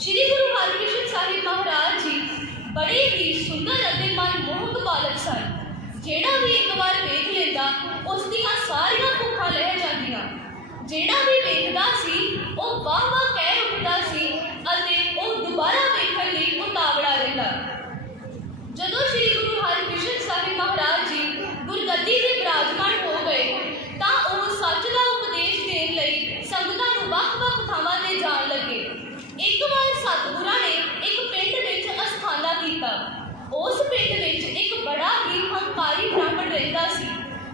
ਸ੍ਰੀ ਗੁਰੂ ਹਰਿਕ੍ਰਿਸ਼ਨ ਸਾਹਿਬ ਮਹਾਰਾਜ ਜੀ ਬੜੇ ਹੀ ਸੁੰਦਰ ਅਤੇ ਮਨਮੋਹਕ ਬਾਲਕ ਸਨ। ਜਿਹੜਾ ਵੀ ਇੱਕ ਵਾਰ ਵੇਖ ਲੈਂਦਾ ਉਸ ਦੀਆਂ ਸਾਰੀਆਂ ਭੁੱਖਾਂ ਲਹਿ ਜਾਂਦੀਆਂ। ਜਿਹੜਾ ਵੀ ਵੇਖਦਾ ਸੀ, ਉਹ ਵਾਹ ਵਾਹ ਕਹਿ ਉੱਠਦਾ ਸੀ ਬ੍ਰਾਹਮਣ ਰਹਿੰਦਾ ਸੀ।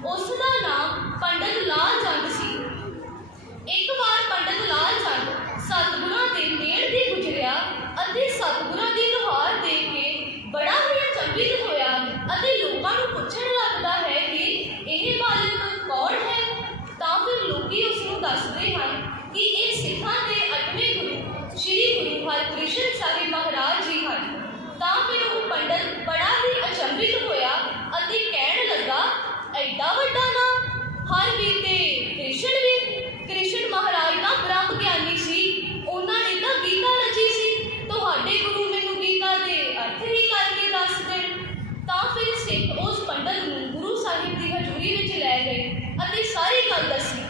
ਉਸ ਦਾ ਨਾਮ ਪੰਡਤ ਲਾਲ ਚੰਦ ਸੀ। ਇੱਕ ਵਾਰ ਪੰਡਤ ਲਾਲ ਚੰਦ ਸਤਿਗੁਰਾਂ ਦੇ ਨੇੜ ਦੀ ਗੁਜ਼ਰਿਆ ਅਤੇ ਸਤਿਗੁਰਾਂ ਦੀ ਨੁਹਾਰ ਦੇਖ ਕੇ ਬੜਾ ਹੀ ਅਚੰਭਿਤ ਹੋਇਆ ਅਤੇ ਲੋਕਾਂ ਨੂੰ ਪੁੱਛਣ ਲੱਗਦਾ ਹੈ ਕਿ ਇਹ ਬਾਲਕ ਕੌਣ ਹੈ ਤਾਂ ਫਿਰ ਲੋਕੀ ਉਸ ਨੂੰ ਦੱਸਦੇ ਹਨ ਕਿ ਇਹ ਸਿੱਖਾਂ ਦੇ ਅੱਠਵੇਂ ਗੁਰੂ ਸ੍ਰੀ ਗੁਰੂ ਹਰਿਕ੍ਰਿਸ਼ਨ ਸਾਹਿਬ ਮਹਾਰਾਜ ਜੀ ਹਨ ਤਾਂ ਫਿਰ ਉਹ ਪੰਡਤ ਬੜਾ ਹੀ ਅਚੰਭਿਤ ਹੋਇਆ ਅਤੇ ਕਹਿਣ ਲੱਗਾ ਐਡਾ ਵੱਡਾ ਨਾਮ ਹਰ ਵੀਰ ਤੇ ਕ੍ਰਿਸ਼ਨ ਵੀ ਕ੍ਰਿਸ਼ਨ ਮਹਾਰਾਜ ਦਾ ਬ੍ਰਹਮ ਗਿਆਨੀ ਸੀ ਉਹਨਾਂ ਨੇ ਤਾਂ ਗੀਤਾ ਰਚੀ ਸੀ ਤੁਹਾਡੇ ਗੁਰੂ ਮੈਨੂੰ ਗੀਤਾ ਦੇ ਅਰਥ ਹੀ ਕਰਕੇ ਦੱਸ ਦੇਣ ਤਾਂ ਫਿਰ ਸਿੱਖ ਉਸ ਪੰਡਤ ਨੂੰ ਗੁਰੂ ਸਾਹਿਬ ਵਿੱਚ ਲੈ ਗਏ ਅਤੇ ਸਾਰੀ ਗੱਲ ਦੱਸੀ।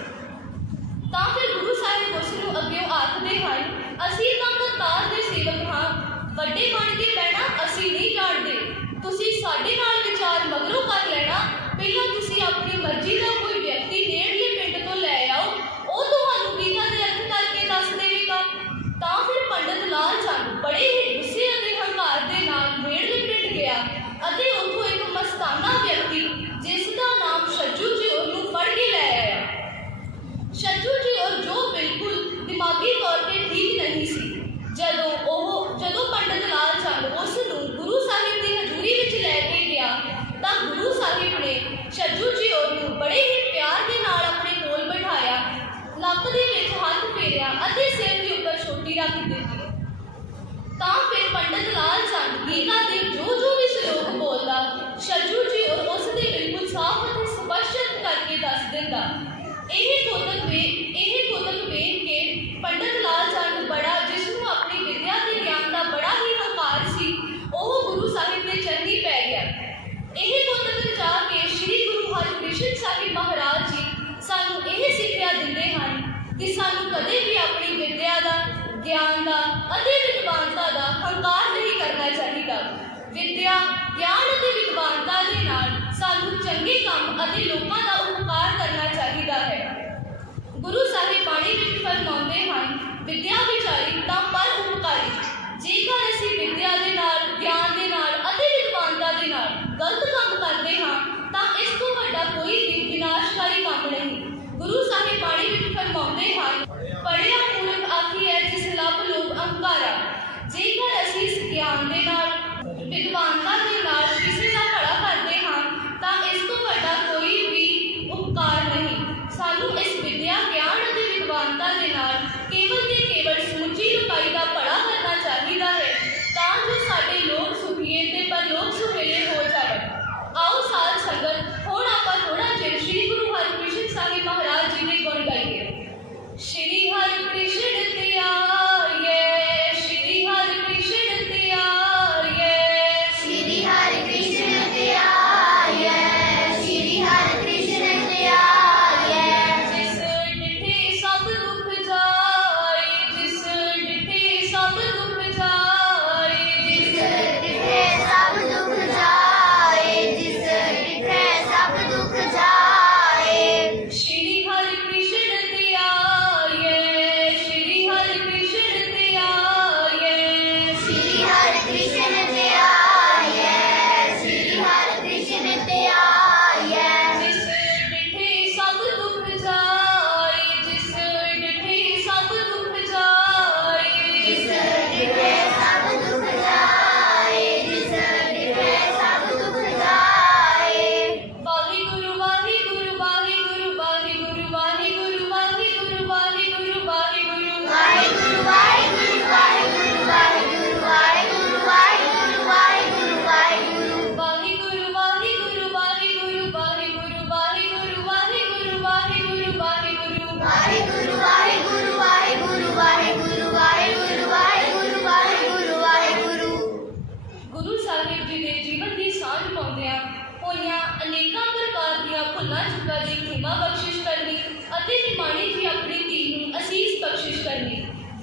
ਤਾਂ ਫਿਰ ਗੁਰੂ ਸਾਹਿਬ ਉਸ ਨੂੰ ਅੱਗੇ ਆਖਦੇ ਹਨ, ਅਸੀਂ ਤਾਂ ਕਰਤਾਰ ਦੇ ਸੇਵਕ ਹਾਂ, ਵੱਡੇ ਬਣ ਕੇ ਬਹਿਣਾ ਅਸੀਂ ਨਹੀਂ ਜਾਣਦੇ ਤੁਸੀਂ ਸਾਡੇ ਨਾਲ ਵਿਚਾਰ ਮਗਰੋਂ ਕਰ ਲੈਣਾ ਪਹਿਲਾਂ ਤੁਸੀਂ ਆਪਣੀ ਮਰਜ਼ੀ ਦਾ ਕੋਈ ਵਿਅਕਤੀ ਨੇੜਲੇ ਪਿੰਡ ਤੋਂ ਲੈ ਆਓ ਉਹ ਤੁਹਾਨੂੰ ਗੀਤਾ ਦੇ ਅਰਥ ਕਰਕੇ ਦੱਸ ਦੇਵੇਗਾ ਤਾਂ ਫਿਰ ਪੰਡਤ ਲਾਲ ਚੰਦ ਬੜੇ ਹੀ ਗੁੱਸੇ ਅਤੇ ਹੰਕਾਰ ਦੇ ਨਾਲ ਨੇੜਲੇ ਪਿੰਡ ਗਿਆ ਅਤੇ ਉੱਥੋਂ ਇੱਕ ਮਸਤਾਨਾ ਵਿਅਕਤੀ ਜਿਸ ਦਾ ਨਾਮ ਛੱਜੂ ਜੀ ਉਹਨੂੰ ਫੜ ਕੇ ਲੈ ਆਇਆ ਸ਼ੱਜੂ ਜੀ ਔਰ ਜੋ ਬਿਲਕੁਲ ਦਿਮਾਗੀ ਤੌਰ ਤੇ ਠੀਕ ਨਹੀਂ ਸੀ ਜਦੋਂ ਉਹ ਜਦੋਂ ਪੰਡਤ ਲਾਲ ਚੰਦ ਉਸ ਨੂੰ ਗੁਰੂ ਸਾਹਿਬ ਦੀ ਹਜ਼ੂਰੀ ਵਿੱਚ ਲੈ ਕੇ ਗਿਆ ਤਾਂ ਗੁਰੂ ਸਾਹਿਬ ਨੇ ਸ਼ੱਜੂ ਜੀ ਔਰ ਨੂੰ ਬੜੇ ਹੀ ਪਿਆਰ ਦੇ ਨਾਲ ਆਪਣੇ ਕੋਲ ਬਿਠਾਇਆ ਲੱਕ ਦੇ ਵਿੱਚ ਹੱਥ ਫੇਰਿਆ ਅਤੇ ਸਿਰ ਦੇ ਉੱਪਰ ਛੋਟੀ ਰੱਖ ਦਿੱਤੀ ਤਾਂ ਫਿਰ ਪੰਡਤ ਲਾਲ ਚੰਦ ਗੀਤਾ ਦੇ ਜੋ ਜੋ ਵੀ ਸ਼ਲੋਕ ਬੋਲਦਾ ਸ਼ੱਜੂ ਜੀ ਉਸ ਦੇ ਬਿਲਕੁਲ ਸਾਫ਼ ਅਤੇ ਸਪਸ਼ਟ ਕਰਕੇ ਦੱਸ ਦਿੰਦਾ। ਇਹ ਕੋਤਕ ਵੇ, ਇਹ ਕੋਤਕ ਵੇਖ ਕੇ ਪੰਡਤ ਲਾਲ ਚੰਦ ਬੜਾ, ਜਿਸ ਨੂੰ ਆਪਣੀ ਵਿਦਿਆ ਤੇ ਗਿਆਨ ਦਾ ਬੜਾ ਹੀ ਹੰਕਾਰ ਸੀ, ਉਹ ਗੁਰੂ ਸਾਹਿਬ ਦੇ ਚਰਨੀ ਪੈ ਗਿਆ। ਇਹ ਕੋਤਕ ਜਾ ਕੇ ਸ੍ਰੀ ਗੁਰੂ ਹਰਿਕ੍ਰਿਸ਼ਨ ਸਾਹਿਬ ਮਹਾਰਾਜ ਜੀ ਸਾਨੂੰ ਇਹ ਸਿੱਖਿਆ ਦਿੰਦੇ ਹਨ ਕਿ ਸਾਨੂੰ ਕਦੇ ਵੀ ਆਪਣੀ ਵਿਦਿਆ ਦਾ ਗਿਆਨ ਦਾ, ਅਤੇ ਵਿਦਵਾਨਤਾ ਦਾ ਹੰਕਾਰ ਨਹੀਂ ਕਰਨਾ ਚਾਹੀਦਾ। ਵਿਦਿਆ, ਗਿਆਨ ਅਤੇ ਵਿਦਵਾਨਤਾ ਦੇ ਨਾਲ ਸਾਨੂੰ ਚੰਗੇ ਕੰਮ ਅਤੇ ਲੋਕਾਂ ਦਾ ਉਪਕਾਰ ਕਰਨਾ ਚਾਹੀਦਾ ਹੈ। ਗੁਰੂ ਸਾਹਿਬ ਬਾਣੀ ਵਿੱਚ ਫਰਮਾਉਂਦੇ ਹਨ, ਵਿਦਿਆ ਵਿਚਾਰੀ ਤਾਂ ਪਰ ਉਪਕਾਰੀ। ਜੇਕਰ ਅਸੀਂ ਵਿਦਿਆ ਦੇ ਨਾਲ, ਗਿਆਨ ਦੇ ਨਾਲ ਅਤੇ ਵਿਦਵਾਨਤਾ ਦੇ ਨਾਲ ਗਲਤ ਕੰਮ ਕਰਦੇ ਹਾਂ, ਤਾਂ ਇਸ ਤੋਂ ਵੱਡਾ ਕੋਈ ਵੀ